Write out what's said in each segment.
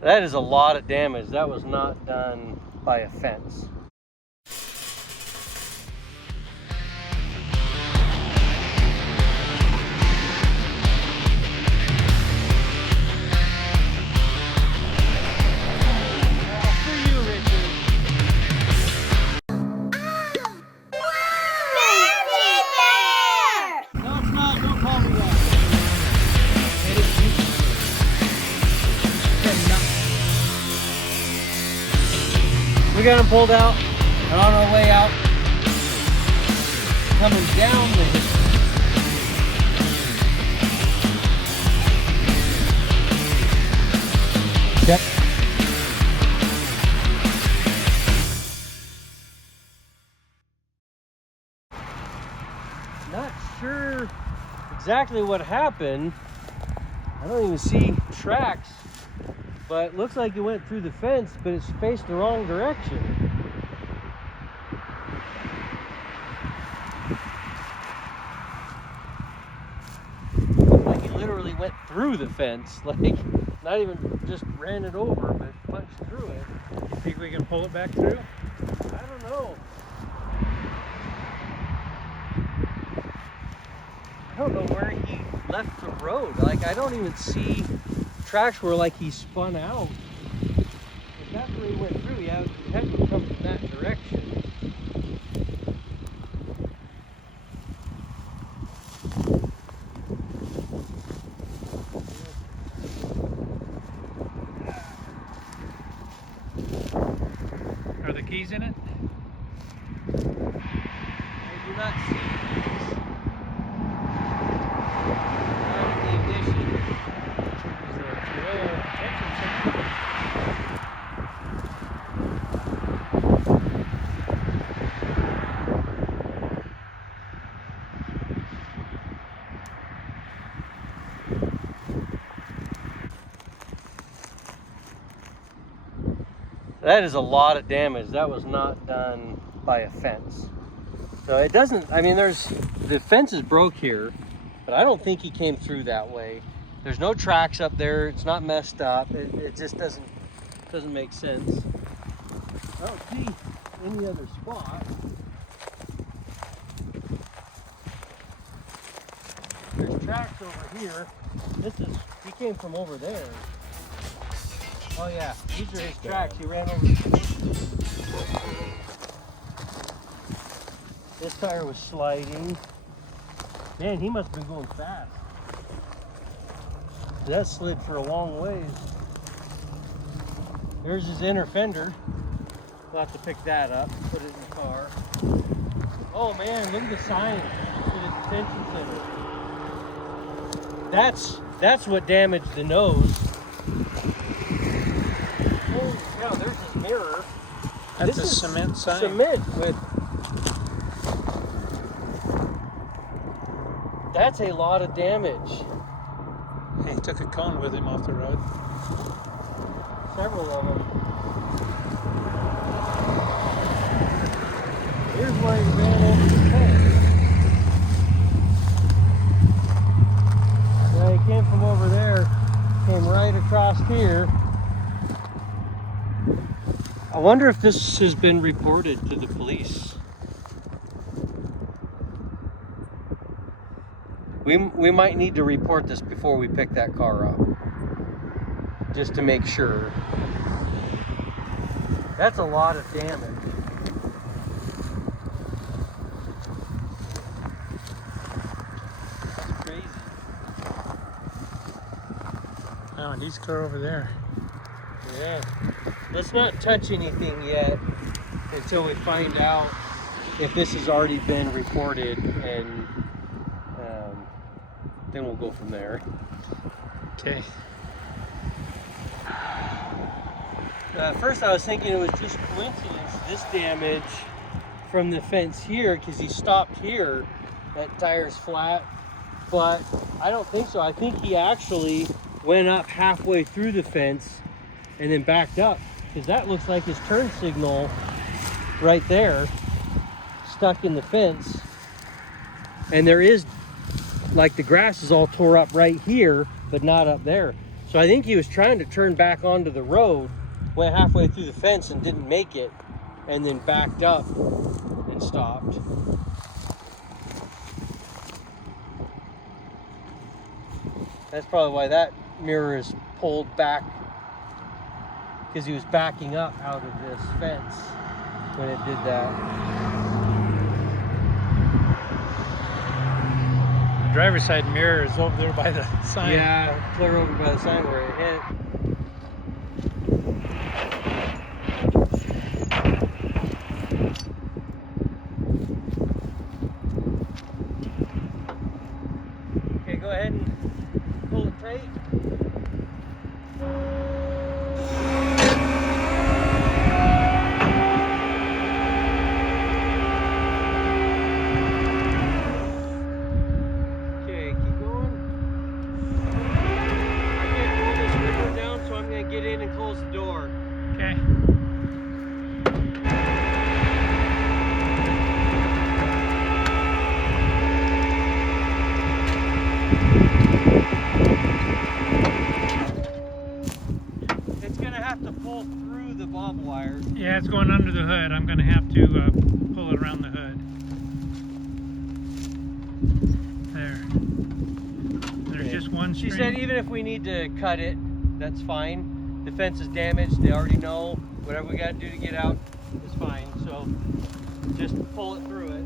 That is a lot of damage. That was not done by a fence. We got him pulled out, and on our way out, coming down the hill. Yep. Not sure exactly what happened. I don't even see tracks. But it looks like it went through the fence, but it's faced the wrong direction. Looks like he literally went through the fence, like not even just ran it over, but punched through it. You think we can pull it back through? I don't know. I don't know where he left the road. Like, I don't even see tracks where like he spun out. If that's where he went through, yeah, he had to come from that direction. Are the keys in it? I do not see keys. Not in the ignition. That is a lot of damage. That was not done by a fence. So it doesn't, I mean, the fence is broke here, but I don't think he came through that way. There's no tracks up there. It's not messed up. It just doesn't make sense. I don't see any other spot. There's tracks over here. He came from over there. Oh yeah, these are his tracks. He ran over. This tire was sliding. Man, he must have been going fast. That slid for a long ways. There's his inner fender. We'll have to pick that up, put it in the car. Oh man, look at the sign for the detention center. That's what damaged the nose. Oh yeah, there's his mirror. That's a cement sign. Cement with. That's a lot of damage. He took a cone with him off the road. Several of them. Here's why he ran over the fence. Yeah, he came from over there, came right across here. I wonder if this has been reported to the police. We might need to report this before we pick that car up, just to make sure. That's a lot of damage. That's crazy. Oh, and he's clear over there. Yeah. Let's not touch anything yet until we find out if this has already been reported, and then we'll go from there. Okay. First I was thinking it was just coincidence, this damage from the fence here, because he stopped here, that tire's flat, but I don't think so. I think he actually went up halfway through the fence and then backed up, because that looks like his turn signal right there, stuck in the fence. And there is, like, the grass is all tore up right here, but not up there. So I think he was trying to turn back onto the road, went halfway through the fence and didn't make it, and then backed up and stopped. That's probably why that mirror is pulled back, because he was backing up out of this fence when it did that. The driver's side mirror is over there by the sign. Yeah, clear over by the sign where it hit. Okay, go ahead and pull it tight. Okay, keep going. I can't pull this window down, so I'm going to get in and close the door. Okay. It's going to have to pull through the bob wire. Yeah, it's going under the hood. I'm going to have to pull it around the hood. There. There's just one string. She said even if we need to cut it, that's fine. The fence is damaged. They already know whatever we got to do to get out is fine. So just pull it through it.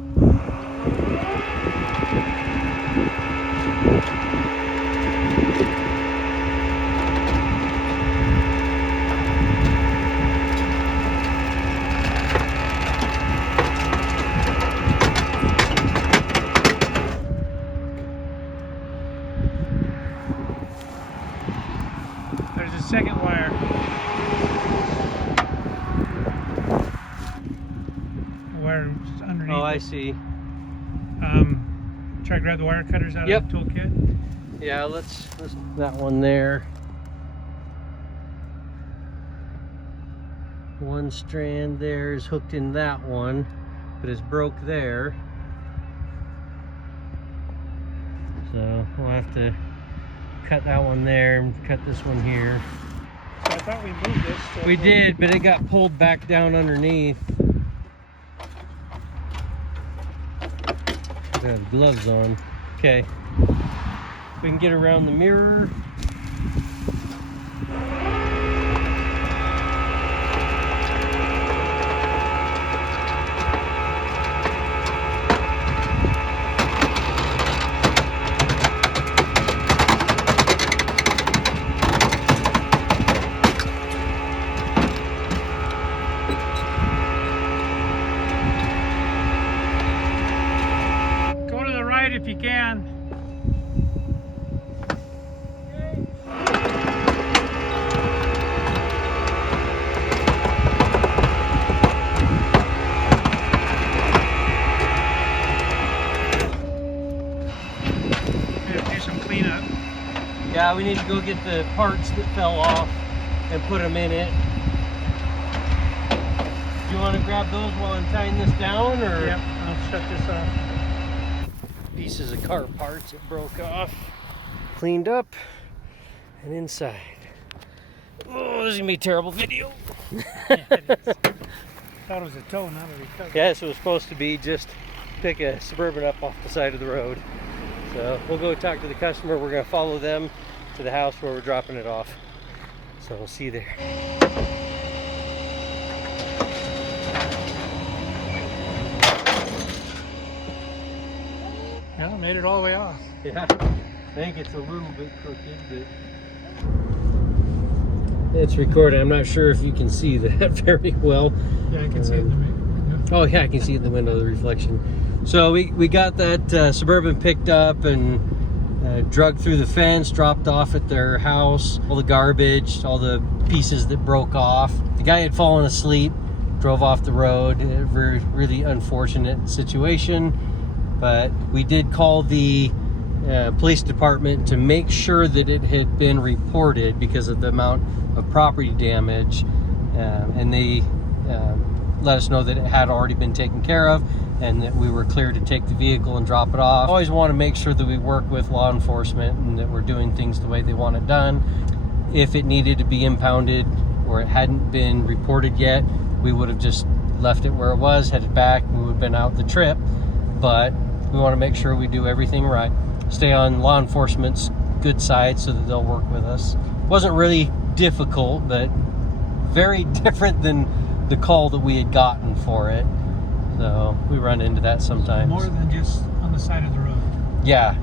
There's a second wire. The wire underneath. Oh, I see. Try to grab the wire cutters out Yep. of the toolkit. Yeah, let's that one there. One strand there is hooked in that one, but it's broke there. So we'll have to cut that one there and cut this one here. So I thought we moved this. So We did, but it got pulled back down underneath. I have gloves on. Okay. We can get around the mirror. Go to the right if you can. Do some cleanup. Yeah, we need to go get the parts that fell off and put them in it. Do you want to grab those while I'm tying this down, or? Yep, I'll shut this off. Pieces of car parts that broke off, cleaned up, and inside. Oh, this is gonna be a terrible video. Yeah, it is. Thought it was a tow, not a recovery. Yes, it was supposed to be just pick a Suburban up off the side of the road. So we'll go talk to the customer. We're gonna follow them to the house where we're dropping it off. So we'll see you there. Yeah, I made it all the way off. Yeah, I think it's a little bit crooked, but it's recording. I'm not sure if you can see that very well. Yeah, I can see it in the window. Oh yeah, I can see it in the window, the reflection. So we got that Suburban picked up and drugged through the fence, dropped off at their house, all the garbage, all the pieces that broke off. The guy had fallen asleep, drove off the road. A very, really unfortunate situation. But we did call the police department to make sure that it had been reported because of the amount of property damage, and they let us know that it had already been taken care of and that we were clear to take the vehicle and drop it off. Always want to make sure that we work with law enforcement and that we're doing things the way they want it done. if it needed to be impounded or it hadn't been reported yet, we would have just left it where it was, headed back, and we would have been out the trip. But we want to make sure we do everything right. Stay on law enforcement's good side so that they'll work with us. Wasn't really difficult, but very different than the call that we had gotten for it. So we run into that sometimes. More than just on the side of the road. Yeah.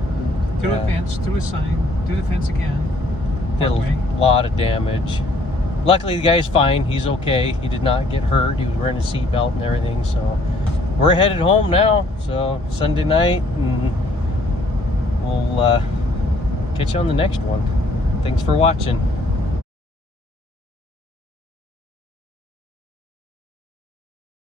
Through a fence, through a sign, through the fence again. Did a lot of damage. Luckily the guy's fine, he's okay. He did not get hurt. He was wearing a seatbelt and everything. So we're headed home now. So Sunday night, and we'll catch you on the next one. Thanks for watching.